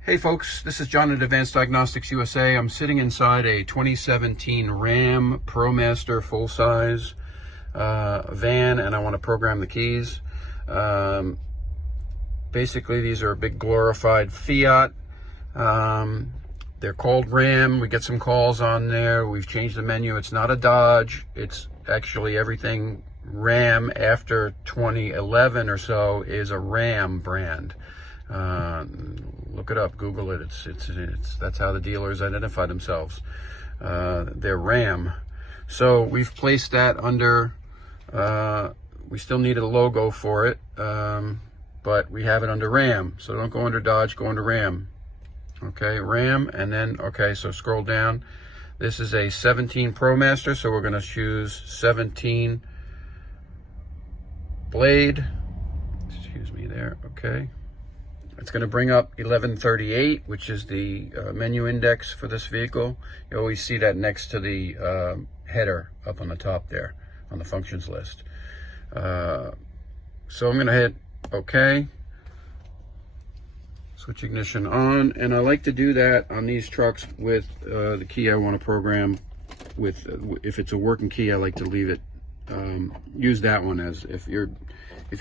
Hey folks, this is John at Advanced Diagnostics USA. I'm sitting inside a 2017 Ram Promaster full-size van, and I want to program the keys. Basically, these are a big glorified Fiat. They're called Ram. We get some calls on there. We've changed the menu. It's not a Dodge. It's actually everything Ram after 2011 or so is a Ram brand. Look it up, Google it. It's that's how the dealers identify themselves. They're Ram. So we've placed that under. We still needed a logo for it, but we have it under Ram. So don't go under Dodge, go under Ram. Okay, Ram, and then so scroll down. This is a 17 Promaster, so we're going to choose 17 blade. Excuse me there. Okay. It's going to bring up 1138, which is the menu index for this vehicle. You always see that next to the header up on the top there on the functions list. So I'm going to hit OK. Switch ignition on, and I like to do that on these trucks with the key I want to program with. If it's a working key, I like to leave it. Use that one as if you're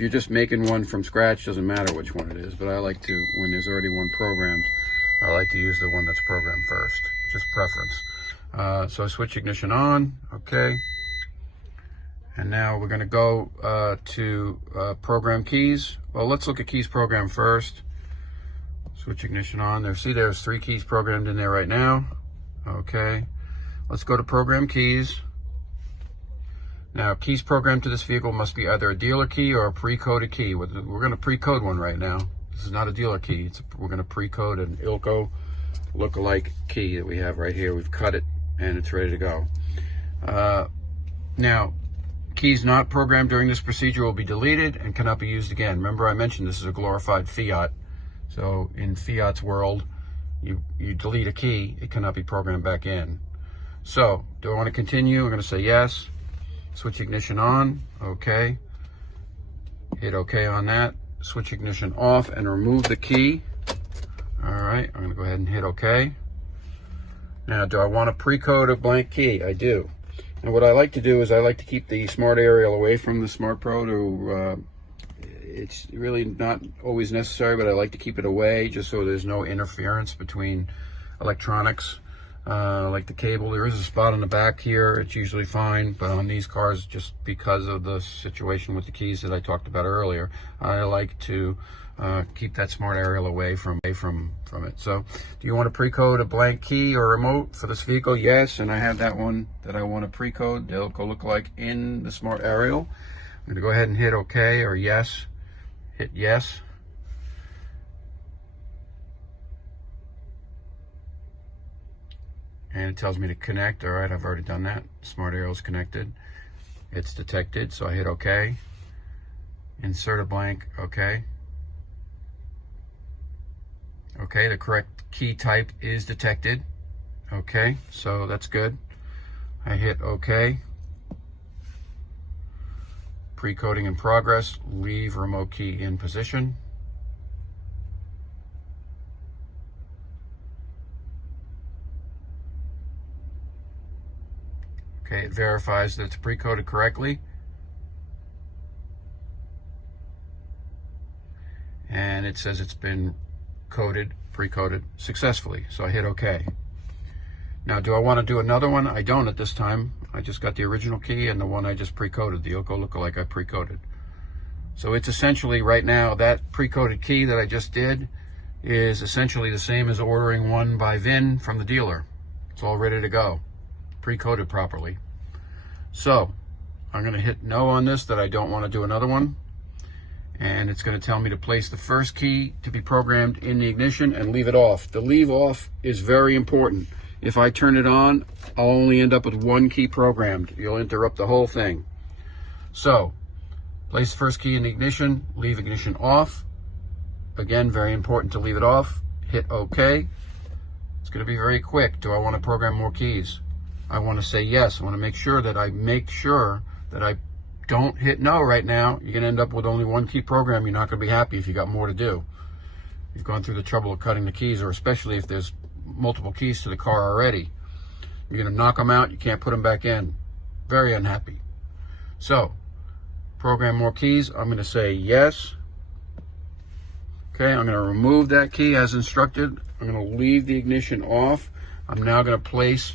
just making one from scratch, doesn't matter which one it is, but I like to, when there's already one programmed, I like to use the one that's programmed first, just preference. So I switch ignition on, okay. And now we're gonna go to program keys. Well, let's look at keys programmed first. Switch ignition on there. See, there's 3 keys programmed in there right now. Okay, let's go to program keys. Now, keys programmed to this vehicle must be either a dealer key or a pre-coded key. We're going to pre-code one right now. This is not a dealer key. We're going to pre-code an ILCO look-alike key that we have right here. We've cut it, and it's ready to go. Now, keys not programmed during this procedure will be deleted and cannot be used again. Remember, I mentioned this is a glorified Fiat. So, in Fiat's world, you delete a key, it cannot be programmed back in. So, do I want to continue? I'm going to say yes. Switch ignition on, okay. Hit okay on that. Switch ignition off and remove the key. All right, I'm gonna go ahead and hit okay. Now, do I want to pre-code a blank key? I do. And what I like to do is I like to keep the smart aerial away from the Smart Pro to, it's really not always necessary, but I like to keep it away just so there's no interference between electronics. Like the cable, there is a spot on the back here. It's usually fine, but on these cars, just because of the situation with the keys that I talked about earlier, I like to keep that smart aerial away from it. So, do you want to pre-code a blank key or remote for this vehicle? Yes, and I have that one that I want to pre-code. They'll go look like in the smart aerial. I'm going to go ahead and hit OK or yes. Hit yes. And it tells me to connect. All right, I've already done that. Smart aerial is connected. It's detected, so I hit OK. Insert a blank, OK. Okay, the correct key type is detected. Okay, so that's good. I hit OK. Pre-coding in progress. Leave remote key in position. Okay, it verifies that it's pre-coded correctly. And it says it's been pre-coded successfully. So I hit OK. Now, do I want to do another one? I don't at this time. I just got the original key and the one I just pre-coded, the ILCO lookalike I pre-coded. So it's essentially right now, that pre-coded key that I just did is essentially the same as ordering one by VIN from the dealer. It's all ready to go. Pre-coded properly. So I'm going to hit no on this, that I don't want to do another one, and it's going to tell me to place the first key to be programmed in the ignition and leave it off. The leave off is very important. If I turn it on, I'll only end up with one key programmed. You'll interrupt the whole thing. So place the first key in the ignition, leave ignition off. Again, very important to leave it off. Hit OK. It's going to be very quick. Do I want to program more keys? I want to say yes. I want to make sure that I don't hit no right now. You're going to end up with only one key program. You're not going to be happy if you got more to do. you've gone through the trouble of cutting the keys, or especially if there's multiple keys to the car already. You're going to knock them out, you can't put them back in. Very unhappy. So, program more keys. I'm going to say yes. Okay, I'm going to remove that key as instructed. I'm going to leave the ignition off. I'm now going to place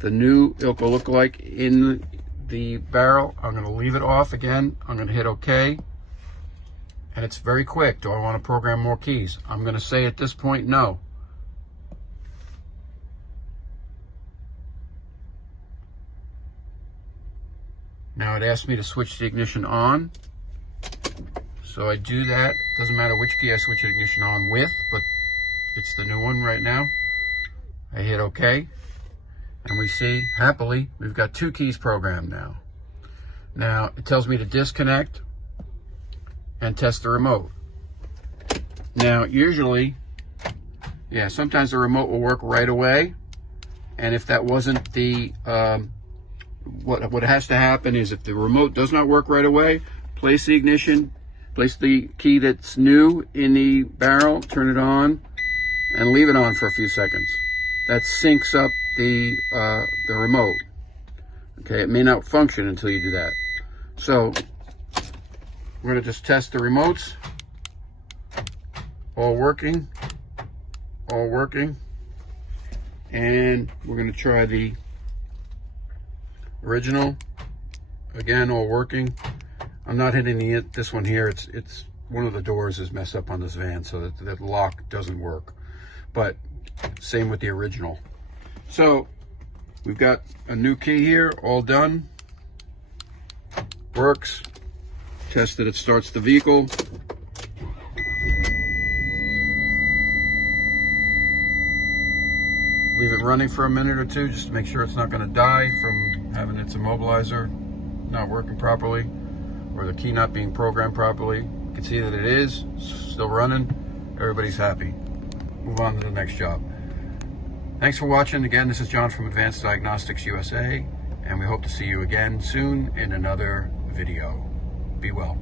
the new ILCO lookalike in the barrel. I'm going to leave it off again. I'm going to hit OK. And it's very quick. Do I want to program more keys? I'm going to say at this point, no. Now it asks me to switch the ignition on. So I do that. Doesn't matter which key I switch the ignition on with, but it's the new one right now. I hit OK. And we see, happily, we've got 2 keys programmed now. Now, it tells me to disconnect and test the remote. Now, usually, yeah, sometimes the remote will work right away. And if that wasn't the, what has to happen is if the remote does not work right away, place the ignition, place the key that's new in the barrel, turn it on, and leave it on for a few seconds. That syncs up the remote. Okay, it may not function until you do that. So we're going to just test the remotes. All working. All working. And we're going to try the original. Again, all working. I'm not hitting this one here. It's one of the doors is messed up on this van, so that lock doesn't work. But same with the original. So we've got a new key here, all done. Works. Tested, it starts the vehicle. Leave it running for a minute or two just to make sure it's not going to die from having its immobilizer not working properly or the key not being programmed properly. You can see that it is still running. Everybody's happy. Move on to the next job. Thanks for watching. Again, this is John from Advanced Diagnostics USA, and we hope to see you again soon in another video. Be well.